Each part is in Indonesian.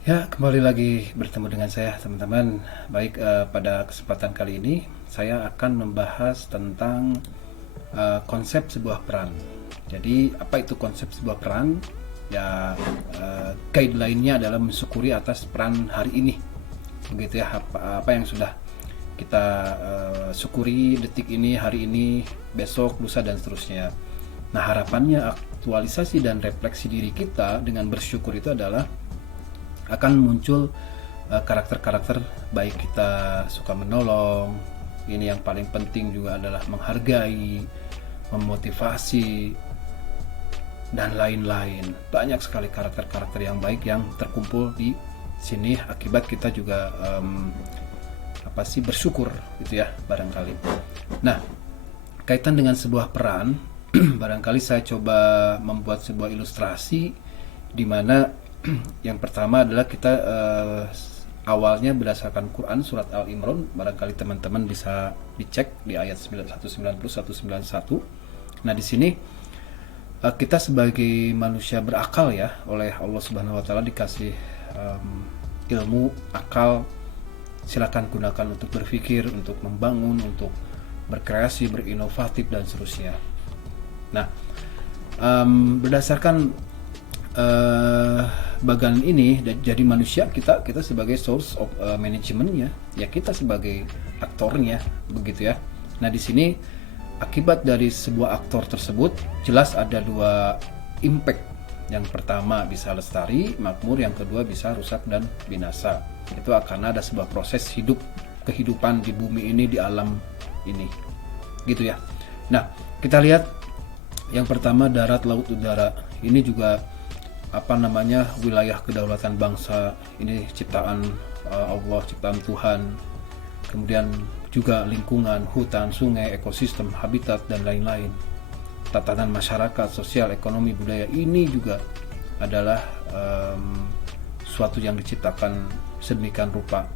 Ya, kembali lagi bertemu dengan saya, teman-teman. Baik, pada kesempatan kali ini saya akan membahas tentang konsep sebuah peran. Jadi, apa itu konsep sebuah peran? Ya, guideline-nya adalah mensyukuri atas peran hari ini. Begitu ya, apa yang sudah kita syukuri detik ini, hari ini, besok, lusa, dan seterusnya. Nah, harapannya aktualisasi dan refleksi diri kita dengan bersyukur itu adalah akan muncul karakter-karakter baik. Kita suka menolong, ini yang paling penting juga adalah menghargai, memotivasi, dan lain-lain. Banyak sekali karakter-karakter yang baik yang terkumpul di sini akibat kita juga bersyukur gitu ya, barangkali. Nah, kaitan dengan sebuah peran barangkali saya coba membuat sebuah ilustrasi di mana yang pertama adalah kita awalnya berdasarkan Quran surat Al-Imran. Barangkali teman-teman bisa dicek di ayat 190 191. Nah, di sini kita sebagai manusia berakal ya, oleh Allah Subhanahu wa taala dikasih ilmu, akal. Silakan gunakan untuk berpikir, untuk membangun, untuk berkreasi, berinovatif dan seterusnya. Nah, berdasarkan bagan ini jadi manusia, kita sebagai source of managementnya ya, kita sebagai aktornya begitu ya. Nah, di sini akibat dari sebuah aktor tersebut jelas ada dua impact. Yang pertama bisa lestari, makmur, yang kedua bisa rusak dan binasa. Itu akan ada sebuah proses kehidupan di bumi ini, di alam ini gitu ya. Nah, kita lihat yang pertama darat, laut, udara. Ini juga wilayah kedaulatan bangsa. Ini ciptaan Allah, ciptaan Tuhan. Kemudian juga lingkungan, hutan, sungai, ekosistem, habitat dan lain-lain. Tatanan masyarakat, sosial, ekonomi, budaya, ini juga adalah suatu yang diciptakan sedemikian rupa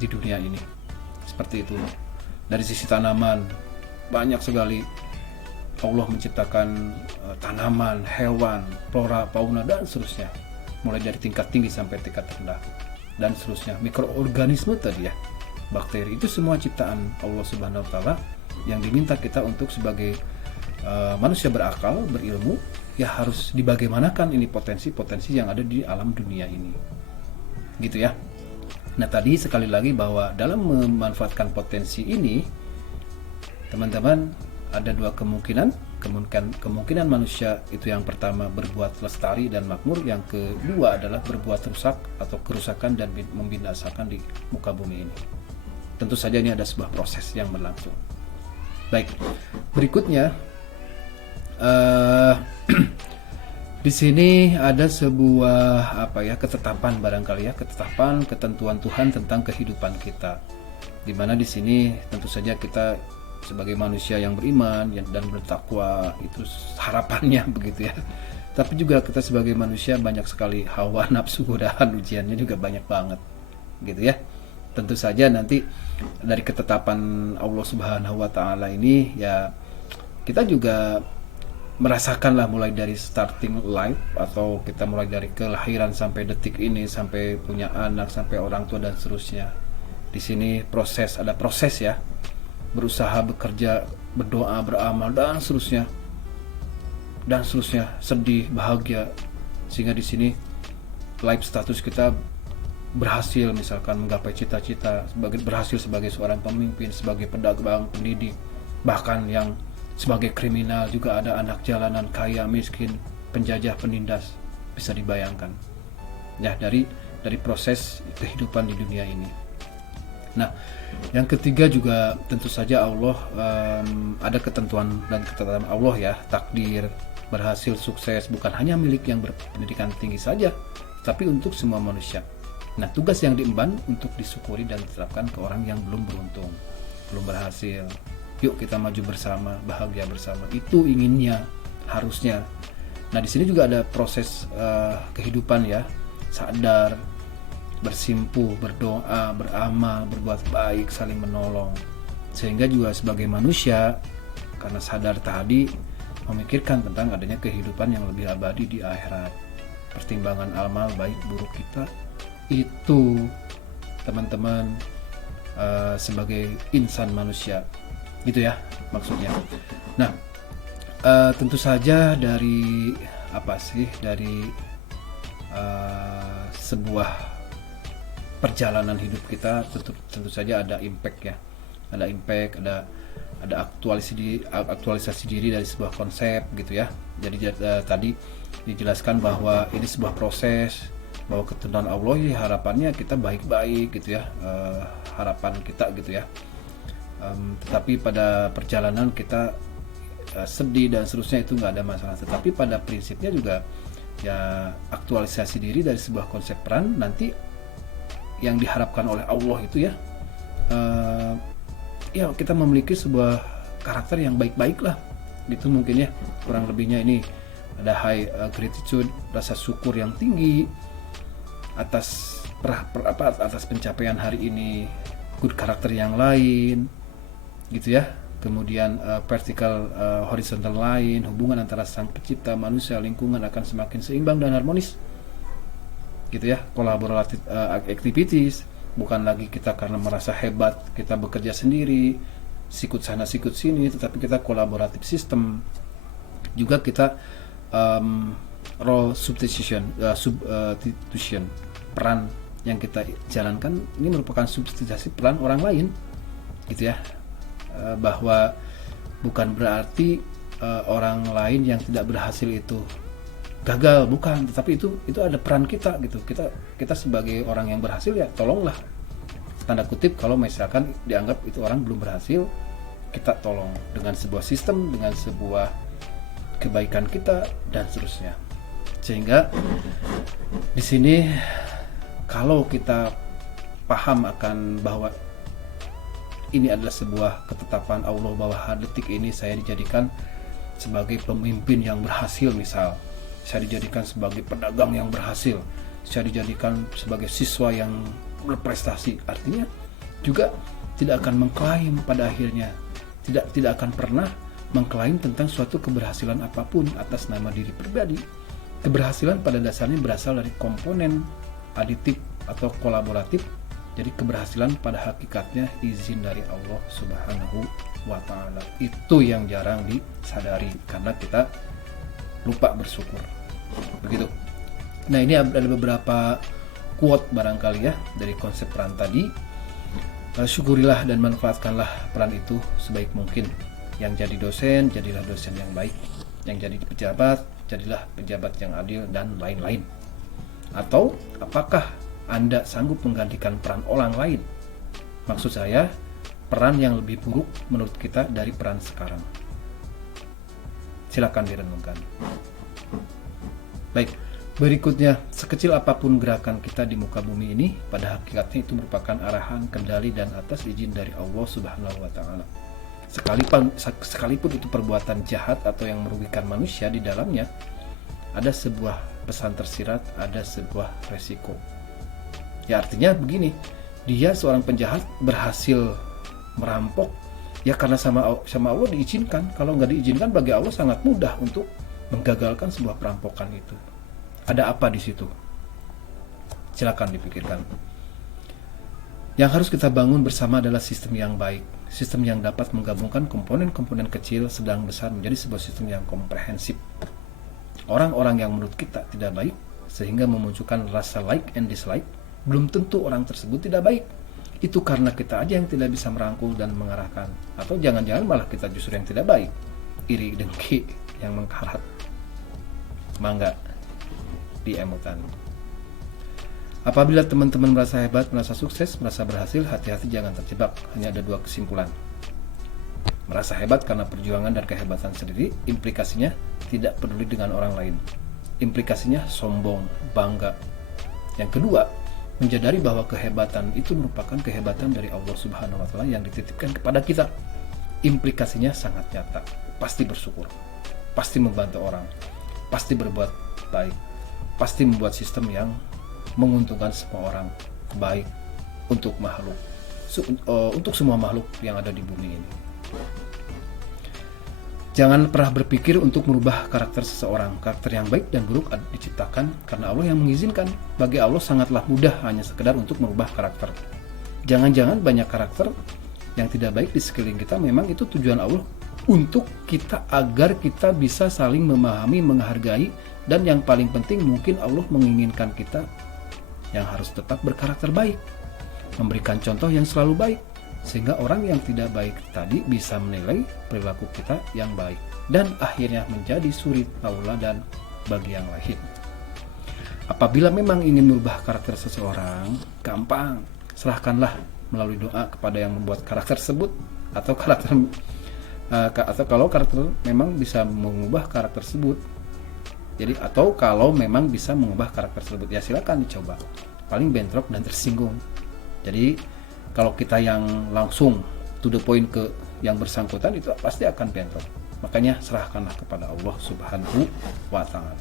di dunia ini. Seperti itu. Dari sisi tanaman, banyak sekali Allah menciptakan tanaman, hewan, flora, fauna dan seterusnya, mulai dari tingkat tinggi sampai tingkat rendah dan seterusnya. Mikroorganisme tadi ya, bakteri, itu semua ciptaan Allah Subhanahu wa taala yang diminta kita untuk sebagai manusia berakal, berilmu, ya harus dibagaimanakan ini potensi-potensi yang ada di alam dunia ini. Gitu ya. Nah, tadi sekali lagi bahwa dalam memanfaatkan potensi ini, teman-teman, ada dua kemungkinan manusia itu. Yang pertama berbuat lestari dan makmur, yang kedua adalah berbuat rusak atau kerusakan dan membinasakan di muka bumi ini. Tentu saja ini ada sebuah proses yang berlangsung. Baik, berikutnya di sini ada sebuah ketetapan, barangkali ya, ketetapan ketentuan Tuhan tentang kehidupan kita, di mana di sini tentu saja kita sebagai manusia yang beriman dan bertakwa, itu harapannya begitu ya. Tapi juga kita sebagai manusia banyak sekali hawa nafsu, godaan, ujiannya juga banyak banget gitu ya. Tentu saja nanti dari ketetapan Allah Subhanahu wa taala ini ya, kita juga merasakanlah mulai dari starting life, atau kita mulai dari kelahiran sampai detik ini, sampai punya anak, sampai orang tua dan seterusnya. Di sini ada proses ya, berusaha, bekerja, berdoa, beramal dan seterusnya, sedih, bahagia, sehingga di sini life status kita berhasil, misalkan menggapai cita-cita, berhasil sebagai seorang pemimpin, sebagai pedagang, pendidik, bahkan yang sebagai kriminal juga ada, anak jalanan, kaya, miskin, penjajah, penindas, bisa dibayangkan ya dari proses kehidupan di dunia ini. Nah, yang ketiga juga tentu saja Allah, ada ketentuan dan ketetapan Allah ya, takdir, berhasil, sukses bukan hanya milik yang berpendidikan tinggi saja, tapi untuk semua manusia. Nah, tugas yang diemban untuk disyukuri dan diterapkan ke orang yang belum beruntung, belum berhasil. Yuk kita maju bersama, bahagia bersama. Itu inginnya, harusnya. Nah, di sini juga ada proses kehidupan ya, sadar, bersimpuh, berdoa, beramal, berbuat baik, saling menolong. Sehingga juga sebagai manusia, karena sadar tadi, memikirkan tentang adanya kehidupan yang lebih abadi di akhirat. Pertimbangan amal baik buruk kita Itu teman-teman, sebagai insan manusia, gitu ya maksudnya. Nah, tentu saja dari sebuah perjalanan hidup kita tentu saja ada impact ya, ada aktualisasi diri dari sebuah konsep gitu ya. Jadi tadi dijelaskan bahwa ini sebuah proses, bahwa ketentuan Allah ya harapannya kita baik-baik gitu ya, harapan kita gitu ya. Tetapi pada perjalanan kita sedih dan seterusnya, itu nggak ada masalah. Tetapi pada prinsipnya juga ya, aktualisasi diri dari sebuah konsep peran nanti yang diharapkan oleh Allah itu ya, ya kita memiliki sebuah karakter yang baik-baik lah gitu mungkin ya, kurang lebihnya. Ini ada high gratitude, rasa syukur yang tinggi atas atas pencapaian hari ini, good karakter yang lain gitu ya. Kemudian vertical horizontal lain, hubungan antara sang pencipta, manusia, lingkungan akan semakin seimbang dan harmonis gitu ya. Collaborative activities, bukan lagi kita karena merasa hebat kita bekerja sendiri, sikut sana sikut sini, tetapi kita collaborative system. Juga kita role substitution, peran yang kita jalankan ini merupakan substitusi peran orang lain gitu ya. Bahwa bukan berarti orang lain yang tidak berhasil itu gagal, bukan, tetapi itu ada peran kita gitu. Kita sebagai orang yang berhasil ya tolonglah, tanda kutip, kalau misalkan dianggap itu orang belum berhasil, kita tolong dengan sebuah sistem, dengan sebuah kebaikan kita dan seterusnya. Sehingga di sini kalau kita paham akan bahwa ini adalah sebuah ketetapan Allah, bahwa detik ini saya dijadikan sebagai pemimpin yang berhasil, misal saya dijadikan sebagai pedagang yang berhasil, saya dijadikan sebagai siswa yang berprestasi, artinya juga tidak akan mengklaim pada akhirnya, tidak akan pernah mengklaim tentang suatu keberhasilan apapun atas nama diri pribadi. Keberhasilan pada dasarnya berasal dari komponen aditif atau kolaboratif. Jadi keberhasilan pada hakikatnya izin dari Allah Subhanahu wa ta'ala. Itu yang jarang disadari karena kita lupa bersyukur. Begitu. Nah, ini ada beberapa quote barangkali ya dari konsep peran tadi. Syukurilah dan manfaatkanlah peran itu sebaik mungkin. Yang jadi dosen, jadilah dosen yang baik. Yang jadi pejabat, jadilah pejabat yang adil, dan lain-lain. Atau apakah Anda sanggup menggantikan peran orang lain? Maksud saya, peran yang lebih buruk menurut kita dari peran sekarang. Silakan direnungkan. Baik, berikutnya, sekecil apapun gerakan kita di muka bumi ini, pada hakikatnya itu merupakan arahan, kendali, dan atas izin dari Allah Subhanahu wa ta'ala. Sekalipun itu perbuatan jahat atau yang merugikan manusia, di dalamnya ada sebuah pesan tersirat, ada sebuah resiko. Ya, artinya begini, dia seorang penjahat berhasil merampok ya karena sama Allah diizinkan. Kalau nggak diizinkan, bagi Allah sangat mudah untuk menggagalkan sebuah perampokan itu. Ada apa di situ? Silakan dipikirkan. Yang harus kita bangun bersama adalah sistem yang baik, sistem yang dapat menggabungkan komponen-komponen kecil, sedang, besar menjadi sebuah sistem yang komprehensif. Orang-orang yang menurut kita tidak baik sehingga memunculkan rasa like and dislike, belum tentu orang tersebut tidak baik. Itu karena kita aja yang tidak bisa merangkul dan mengarahkan, atau jangan-jangan malah kita justru yang tidak baik, iri dengki yang mengkarat. Mangga diemutan. Apabila teman-teman merasa hebat, merasa sukses, merasa berhasil, hati-hati jangan terjebak. Hanya ada dua kesimpulan. Merasa hebat karena perjuangan dan kehebatan sendiri, implikasinya tidak peduli dengan orang lain. Implikasinya sombong, bangga. Yang kedua, menjadari bahwa kehebatan itu merupakan kehebatan dari Allah Subhanahu wa ta'ala yang dititipkan kepada kita. Implikasinya sangat nyata. Pasti bersyukur, pasti membantu orang, pasti berbuat baik, pasti membuat sistem yang menguntungkan semua orang, baik untuk makhluk, untuk semua makhluk yang ada di bumi ini. Jangan pernah berpikir untuk merubah karakter seseorang. Karakter yang baik dan buruk diciptakan karena Allah yang mengizinkan. Bagi Allah sangatlah mudah hanya sekedar untuk merubah karakter. Jangan-jangan banyak karakter yang tidak baik di sekeliling kita memang itu tujuan Allah untuk kita agar kita bisa saling memahami, menghargai, dan yang paling penting mungkin Allah menginginkan kita yang harus tetap berkarakter baik, memberikan contoh yang selalu baik, sehingga orang yang tidak baik tadi bisa menilai perilaku kita yang baik dan akhirnya menjadi suri tauladan bagi yang lain. Apabila memang ingin merubah karakter seseorang, gampang, serahkanlah melalui doa kepada yang membuat karakter tersebut, atau kalau karakter memang bisa mengubah karakter tersebut. Jadi atau kalau memang bisa mengubah karakter tersebut, ya silakan dicoba. Paling bentrok dan tersinggung. Jadi kalau kita yang langsung to the point ke yang bersangkutan itu pasti akan bentrok. Makanya serahkanlah kepada Allah Subhanahu wa Ta'ala.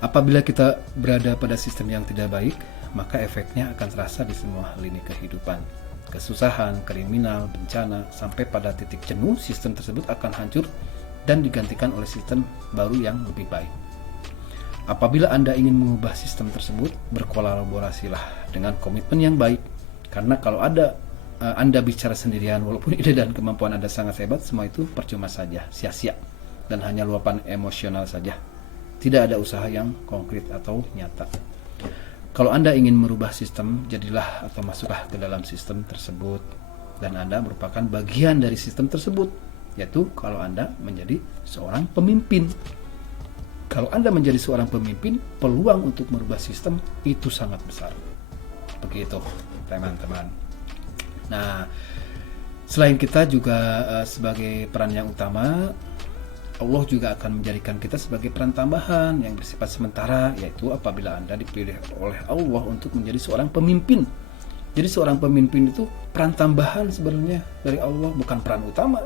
Apabila kita berada pada sistem yang tidak baik, maka efeknya akan terasa di semua lini kehidupan. Kesusahan, kriminal, bencana, sampai pada titik jenuh, sistem tersebut akan hancur dan digantikan oleh sistem baru yang lebih baik. Apabila Anda ingin mengubah sistem tersebut, berkolaborasilah dengan komitmen yang baik. Karena kalau Anda bicara sendirian, walaupun ide dan kemampuan Anda sangat hebat, semua itu percuma saja, sia-sia, dan hanya luapan emosional saja. Tidak ada usaha yang konkret atau nyata. Kalau Anda ingin merubah sistem, jadilah atau masuklah ke dalam sistem tersebut, dan Anda merupakan bagian dari sistem tersebut, yaitu kalau Anda menjadi seorang pemimpin. Kalau Anda menjadi seorang pemimpin, peluang untuk merubah sistem itu sangat besar. Begitu, teman-teman. Nah, selain kita juga sebagai peran yang utama, Allah juga akan menjadikan kita sebagai peran tambahan yang bersifat sementara, yaitu apabila Anda dipilih oleh Allah untuk menjadi seorang pemimpin. Jadi seorang pemimpin itu peran tambahan sebenarnya dari Allah, bukan peran utama.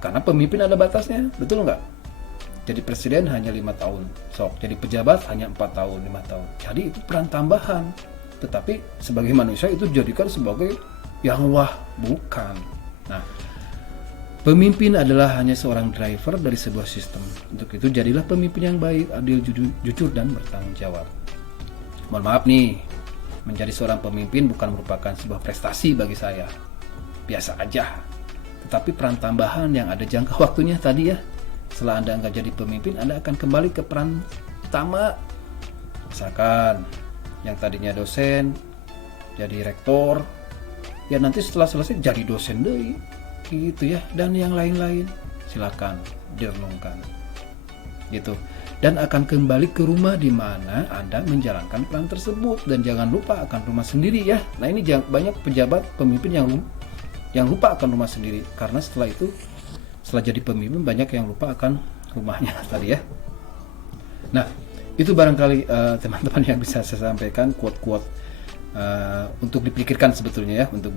Karena pemimpin ada batasnya, betul nggak? Jadi presiden hanya 5 tahun, jadi pejabat hanya 4 tahun, 5 tahun. Jadi itu peran tambahan. Tetapi sebagai manusia itu dijadikan sebagai yang wah, bukan. Nah, pemimpin adalah hanya seorang driver dari sebuah sistem. Untuk itu jadilah pemimpin yang baik, adil, jujur, dan bertanggung jawab. Mohon maaf nih, menjadi seorang pemimpin bukan merupakan sebuah prestasi bagi saya. Biasa aja. Tetapi peran tambahan yang ada jangka waktunya tadi ya. Setelah Anda nggak jadi pemimpin, Anda akan kembali ke peran utama. Misalkan yang tadinya dosen jadi rektor, ya nanti setelah selesai jadi dosen deh, gitu ya. Dan yang lain-lain silakan direnungkan, gitu. Dan akan kembali ke rumah di mana Anda menjalankan peran tersebut. Dan jangan lupa akan rumah sendiri ya. Nah ini banyak pejabat pemimpin yang lupa akan rumah sendiri, karena setelah jadi pemimpin banyak yang lupa akan rumahnya tadi ya. Nah itu barangkali teman-teman yang bisa saya sampaikan, quote-quote untuk dipikirkan sebetulnya ya, untuk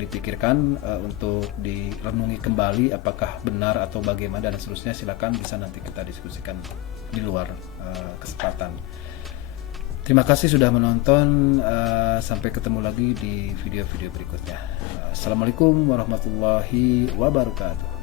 direnungi kembali apakah benar atau bagaimana dan seterusnya. Silakan bisa nanti kita diskusikan di luar kesempatan. Terima kasih sudah menonton. Sampai ketemu lagi di video-video berikutnya. Assalamualaikum warahmatullahi wabarakatuh.